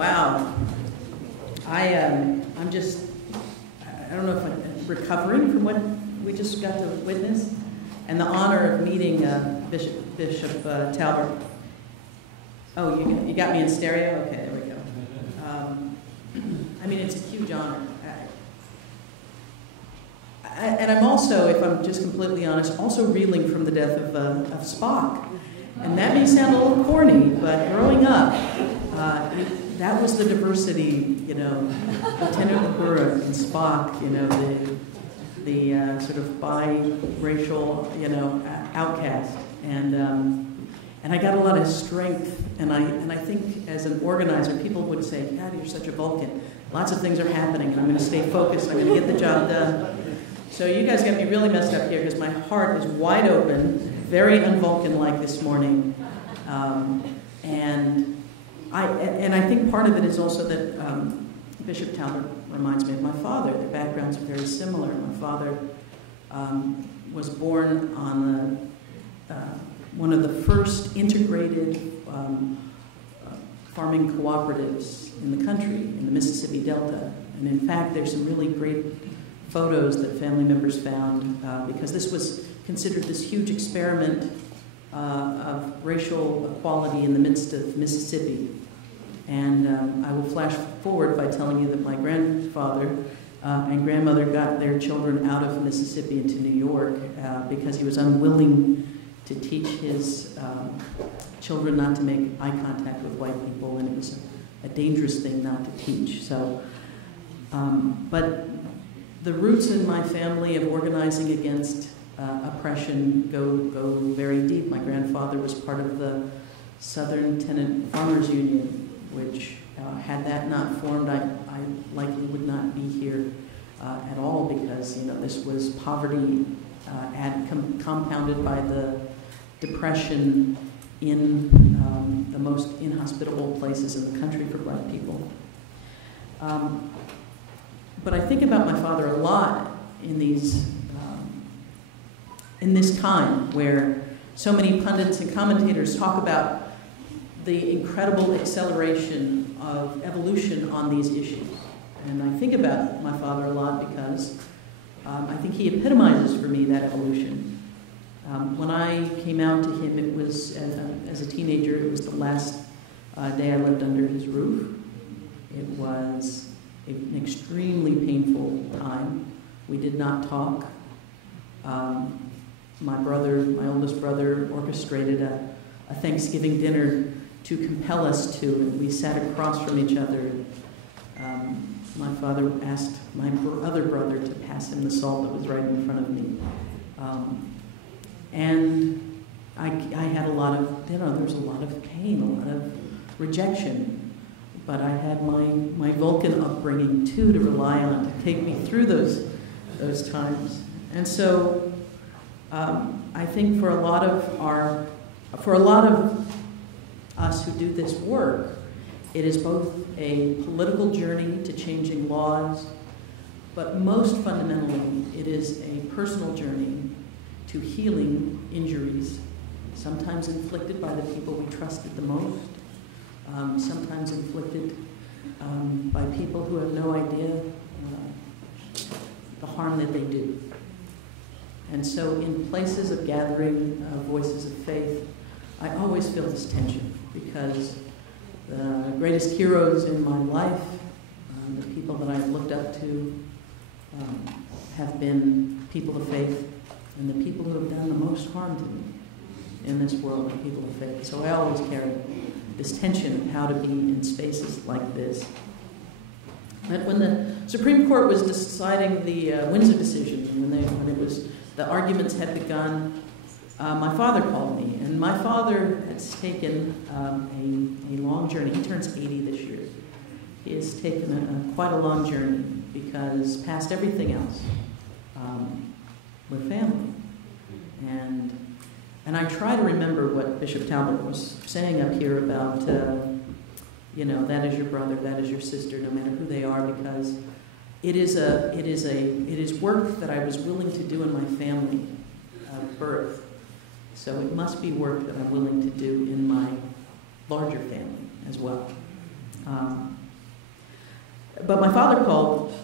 Wow. I'm just, I don't know if I'm recovering from what we just got to witness, and the honor of meeting Bishop Talbot. Oh, you got me in stereo? Okay, there we go. I mean, it's a huge honor. And I'm also, if I'm just completely honest, also reeling from the death of Spock. And that may sound a little corny, but growing up, that was the diversity, Lieutenant Uhura and Spock, the sort of biracial, outcast. And I got a lot of strength, and I think as an organizer, people would say, God, you're such a Vulcan. Lots of things are happening, and I'm going to stay focused, I'm going to get the job done. So you guys got me really messed up here because my heart is wide open, very un-Vulcan-like this morning. And I think part of it is also that Bishop Talbot reminds me of my father. Their backgrounds are very similar. My father was born on one of the first integrated farming cooperatives in the country, in the Mississippi Delta. And in fact, there's some really great photos that family members found because this was considered this huge experiment of racial equality in the midst of Mississippi. And I will flash forward by telling you that my grandfather and grandmother got their children out of Mississippi into New York because he was unwilling to teach his children not to make eye contact with white people, and it was a dangerous thing not to teach. So, but the roots in my family of organizing against oppression go very deep. My grandfather was part of the Southern Tenant Farmers Union, which had that not formed, I likely would not be here at all because this was poverty compounded by the depression in the most inhospitable places in the country for black people. But I think about my father a lot in this time where so many pundits and commentators talk about the incredible acceleration of evolution on these issues. And I think about my father a lot because I think he epitomizes for me that evolution. When I came out to him, it was, as a teenager, it was the last day I lived under his roof. It was an extremely painful time. We did not talk. My oldest brother, orchestrated a Thanksgiving dinner to compel us to, and we sat across from each other. My father asked my other brother to pass him the salt that was right in front of me. And I had a lot of, there was a lot of pain, a lot of rejection. But I had my Vulcan upbringing, too, to rely on to take me through those times. And so I think for a lot of us who do this work, it is both a political journey to changing laws, but most fundamentally, it is a personal journey to healing injuries, sometimes inflicted by the people we trusted the most, sometimes inflicted by people who have no idea the harm that they do. And so in places of gathering voices of faith, I always feel this tension because the greatest heroes in my life, the people that I've looked up to, have been people of faith, and the people who have done the most harm to me in this world are people of faith. So I always carry this tension of how to be in spaces like this. But when the Supreme Court was deciding the Windsor decision, the arguments had begun, my father called me, and my father has taken a long journey. He turns 80 this year. He has taken quite a long journey because past everything else, we're family. And I try to remember what Bishop Talbot was saying up here about, that is your brother, that is your sister, no matter who they are, because it is work that I was willing to do in my family of birth. So it must be work that I'm willing to do in my larger family as well. but my father called,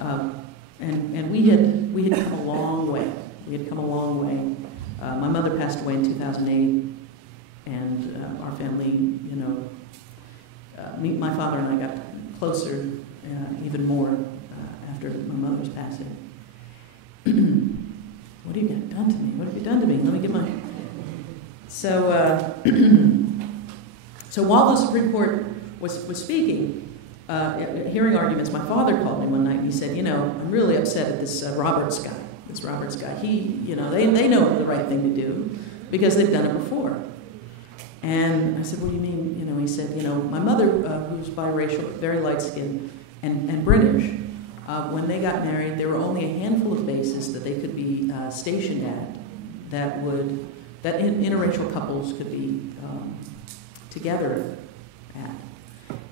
and we had come a long way. We had come a long way. My mother passed away in 2008, and our family, my father and I got closer even more after my mother's passing. What have you done to me? What have you done to me? Let me get my... So, so while the Supreme Court was speaking, hearing arguments, my father called me one night and he said, I'm really upset at this Roberts guy. This Roberts guy. He, they know the right thing to do because they've done it before. And I said, what do you mean? He said, my mother, who's biracial, very light-skinned, and British, when they got married, there were only a handful of bases that they could be stationed at that interracial couples could be together at.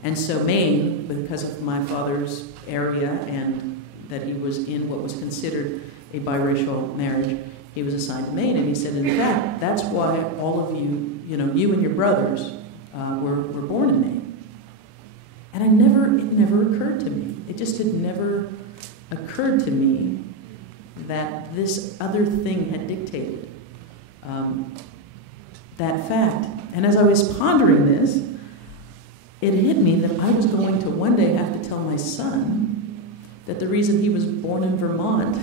And so Maine, because of my father's area and that he was in what was considered a biracial marriage, he was assigned to Maine. And he said, in fact, that's why all of you, you and your brothers were born in Maine. And it never occurred to me. It just had never occurred to me that this other thing had dictated that fact. And as I was pondering this, it hit me that I was going to one day have to tell my son that the reason he was born in Vermont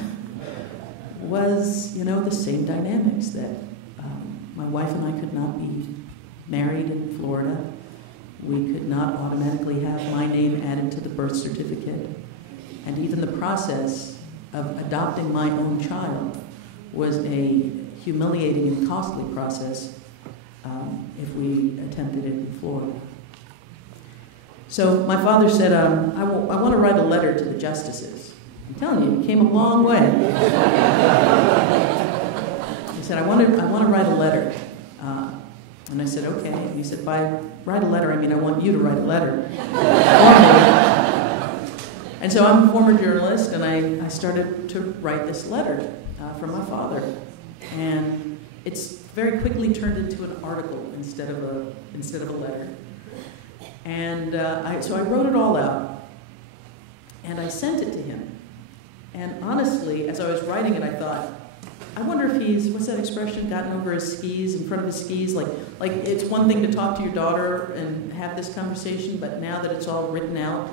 was, the same dynamics, that my wife and I could not be married in Florida. We could not automatically have my name added to the birth certificate. And even the process of adopting my own child was a humiliating and costly process if we attempted it in Florida. So my father said, I want to write a letter to the justices. I'm telling you, he came a long way. He said, I want to write a letter. And I said, okay. And he said, by write a letter, I mean I want you to write a letter. And so I'm a former journalist, and I started to write this letter from my father. And it's very quickly turned into an article instead of a letter. And so I wrote it all out, and I sent it to him. And honestly, as I was writing it, I thought, I wonder if he's, what's that expression, gotten over his skis, in front of his skis? Like it's one thing to talk to your daughter and have this conversation, but now that it's all written out,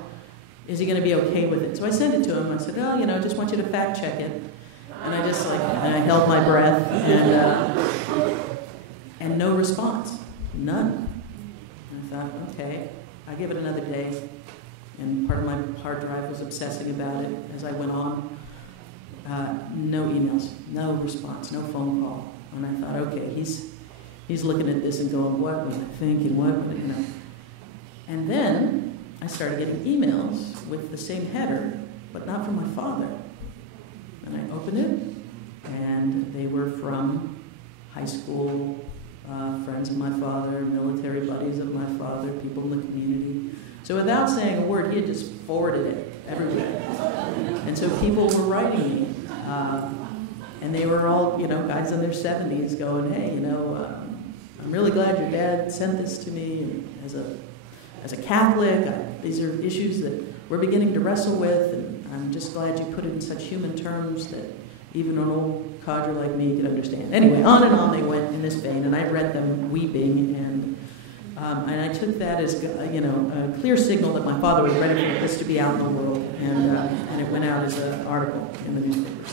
is he going to be okay with it? So I sent it to him. I said, I just want you to fact check it. And I just and I held my breath, and no response, none. And I thought, okay, I give it another day. And part of my hard drive was obsessing about it as I went on. No emails, no response, no phone call. And I thought, okay, he's looking at this and going, what was I thinking? And then I started getting emails with the same header, but not from my father. And I opened it, and they were from high school friends of my father, military buddies of my father, people in the community. So without saying a word, he had just forwarded it everywhere. And so people were writing me. And they were all, guys in their 70s going, hey, I'm really glad your dad sent this to me. And as a Catholic, these are issues that we're beginning to wrestle with, and I'm just glad you put it in such human terms that even an old codger like me could understand. Anyway, on and on they went in this vein, and I read them weeping, and I took that as a clear signal that my father was ready for this to be out in the world, and it went out as an article in the newspaper.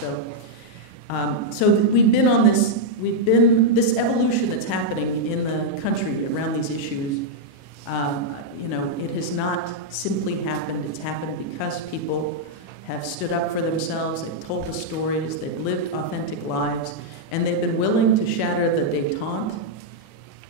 So we've been on this evolution that's happening in the country around these issues. It has not simply happened. It's happened because people have stood up for themselves, they've told the stories, they've lived authentic lives, and they've been willing to shatter the détente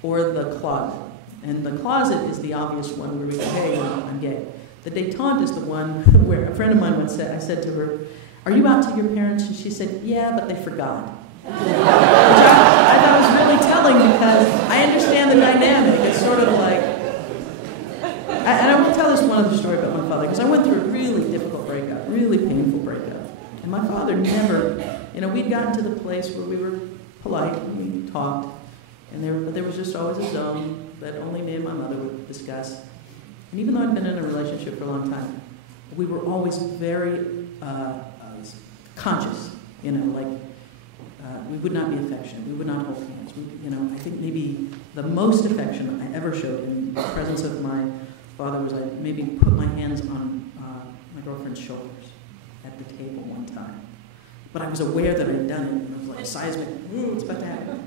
or the closet. And the closet is the obvious one where we go, hey, I'm gay. The détente is the one where a friend of mine once said, I said to her, are you out to your parents? And she said, yeah, but they forgot. Which I thought was really telling, because I understand the dynamic. It's sort of like, and I will tell this one other story about my father, because I went through a really difficult breakup, really painful breakup. And my father never, we'd gotten to the place where we were polite, and we talked, but there was just always a zone that only me and my mother would discuss. And even though I'd been in a relationship for a long time, we were always very conscious, like we would not be affectionate, we would not hold hands. I think maybe the most affection I ever showed in the presence of my father was I maybe put my hands on my girlfriend's shoulders at the table one time. But I was aware that I had done it, and I was like seismic, it's about to happen.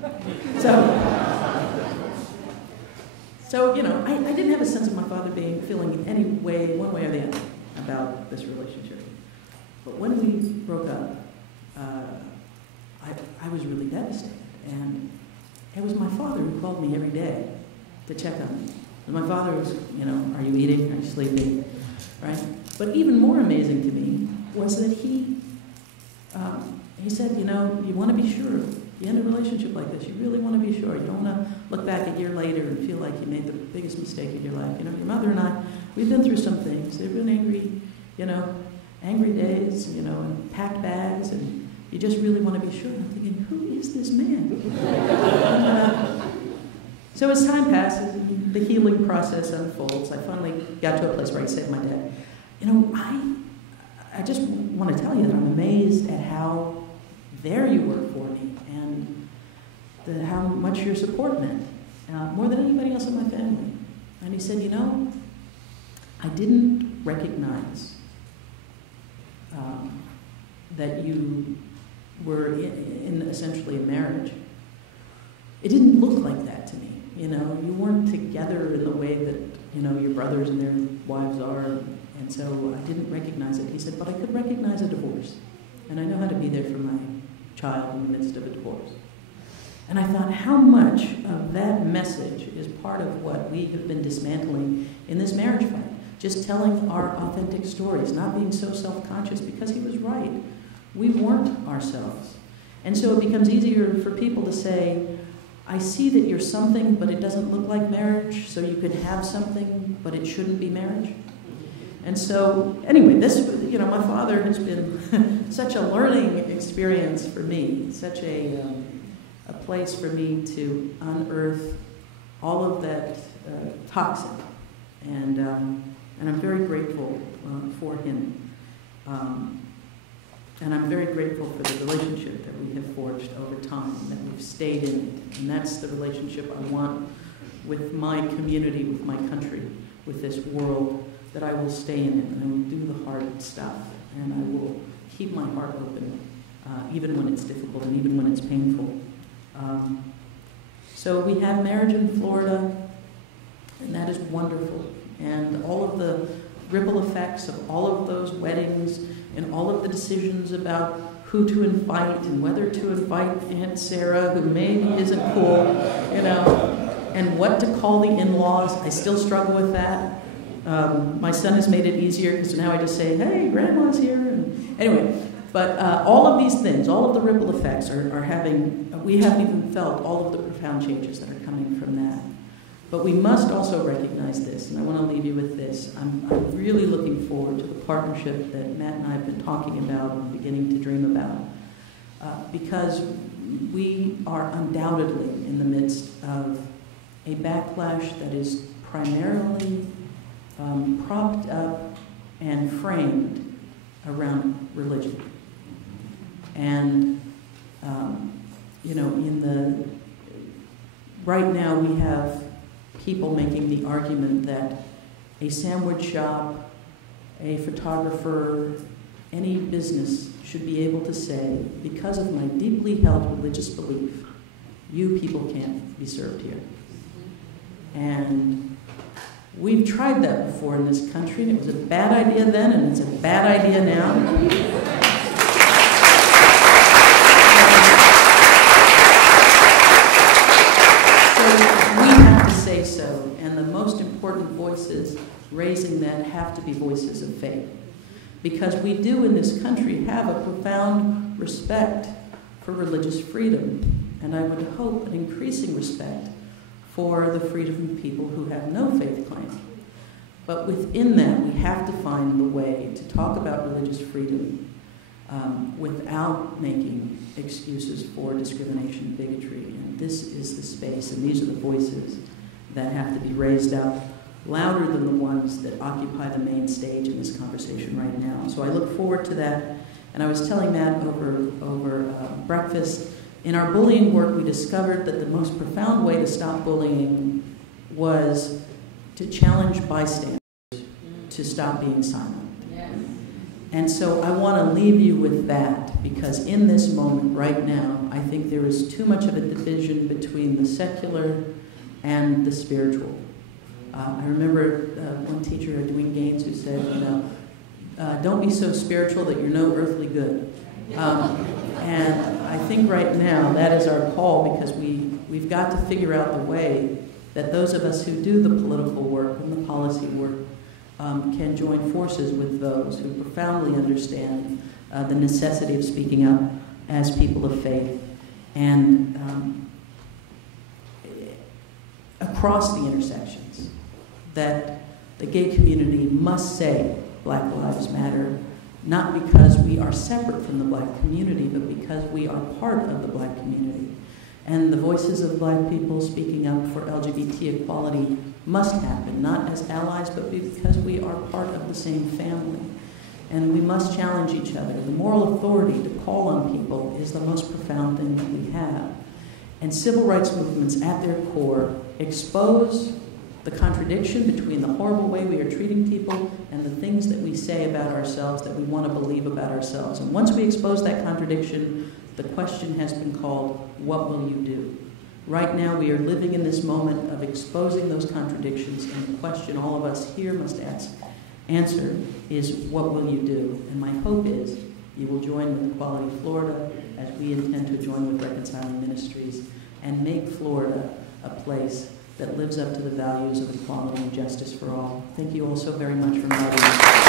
So I didn't have a sense of my father feeling in any way, one way or the other, about this relationship. But when we broke up, I was really devastated. And it was my father who called me every day to check on me. And my father was, are you eating? Are you sleeping? Right? But even more amazing to me was that he said, you want to be sure. You end a relationship like this, you really want to be sure. You don't want to look back a year later and feel like you made the biggest mistake of your life. Your mother and I, we've been through some things. They've been angry, angry days, and packed bags, and you just really want to be sure. And I'm thinking, who is this man? So as time passes, and the healing process unfolds, I finally got to a place where I said to my dad, I just want to tell you that I'm amazed at how there you were for me, and how much your support meant, more than anybody else in my family. And he said, I didn't recognize that you were in essentially a marriage. It didn't look like that to me. You weren't together in the way that, your brothers and their wives are, and so I didn't recognize it. He said, but I could recognize a divorce, and I know how to be there for my child in the midst of a divorce. And I thought, how much of that message is part of what we have been dismantling in this marriage fight? Just telling our authentic stories, not being so self-conscious, because he was right. We weren't ourselves. And so it becomes easier for people to say, I see that you're something, but it doesn't look like marriage, so you could have something, but it shouldn't be marriage. And so, anyway, this, my father has been such a learning experience for me, such a place for me to unearth all of that toxin, and I'm very grateful for him, and I'm very grateful for the relationship that we have forged over time, that we've stayed in it, and that's the relationship I want with my community, with my country, with this world, that I will stay in it, and I will do the hard stuff, and I will keep my heart open, even when it's difficult and even when it's painful. So we have marriage in Florida, and that is wonderful. And all of the ripple effects of all of those weddings and all of the decisions about who to invite and whether to invite Aunt Sarah, who maybe isn't cool, and what to call the in-laws. I still struggle with that. My son has made it easier, because now I just say, hey, Grandma's here. And anyway, but all of these things, all of the ripple effects are having, we haven't even felt all of the profound changes that are coming from that. But we must also recognize this, and I want to leave you with this. I'm really looking forward to the partnership that Matt and I have been talking about and beginning to dream about, because we are undoubtedly in the midst of a backlash that is primarily propped up and framed around religion. And, right now we have people making the argument that a sandwich shop, a photographer, any business should be able to say, because of my deeply held religious belief, you people can't be served here. And we've tried that before in this country, and it was a bad idea then, and it's a bad idea now. So, and the most important voices raising that have to be voices of faith, because we do in this country have a profound respect for religious freedom, and I would hope an increasing respect for the freedom of people who have no faith claim. But within that, we have to find the way to talk about religious freedom without making excuses for discrimination and bigotry. And this is the space, and these are the voices that have to be raised up louder than the ones that occupy the main stage in this conversation right now. So I look forward to that. And I was telling Matt over breakfast, in our bullying work, we discovered that the most profound way to stop bullying was to challenge bystanders to stop being silent. Yes. And so I want to leave you with that, because in this moment right now, I think there is too much of a division between the secular and the spiritual. I remember one teacher, Dwayne Gaines, who said, don't be so spiritual that you're no earthly good. And I think right now that is our call, because we've got to figure out the way that those of us who do the political work and the policy work can join forces with those who profoundly understand the necessity of speaking up as people of faith, and across the intersections, that the gay community must say Black Lives Matter, not because we are separate from the Black community, but because we are part of the Black community. And the voices of Black people speaking up for LGBT equality must happen, not as allies, but because we are part of the same family. And we must challenge each other. The moral authority to call on people is the most profound thing that we have. And civil rights movements at their core expose the contradiction between the horrible way we are treating people and the things that we say about ourselves that we want to believe about ourselves. And once we expose that contradiction, the question has been called, what will you do? Right now, we are living in this moment of exposing those contradictions, and the question all of us here must answer is, what will you do? And my hope is you will join with Equality Florida, as we intend to join with Reconciling Ministries, and make Florida a place that lives up to the values of equality and justice for all. Thank you all so very much for inviting me.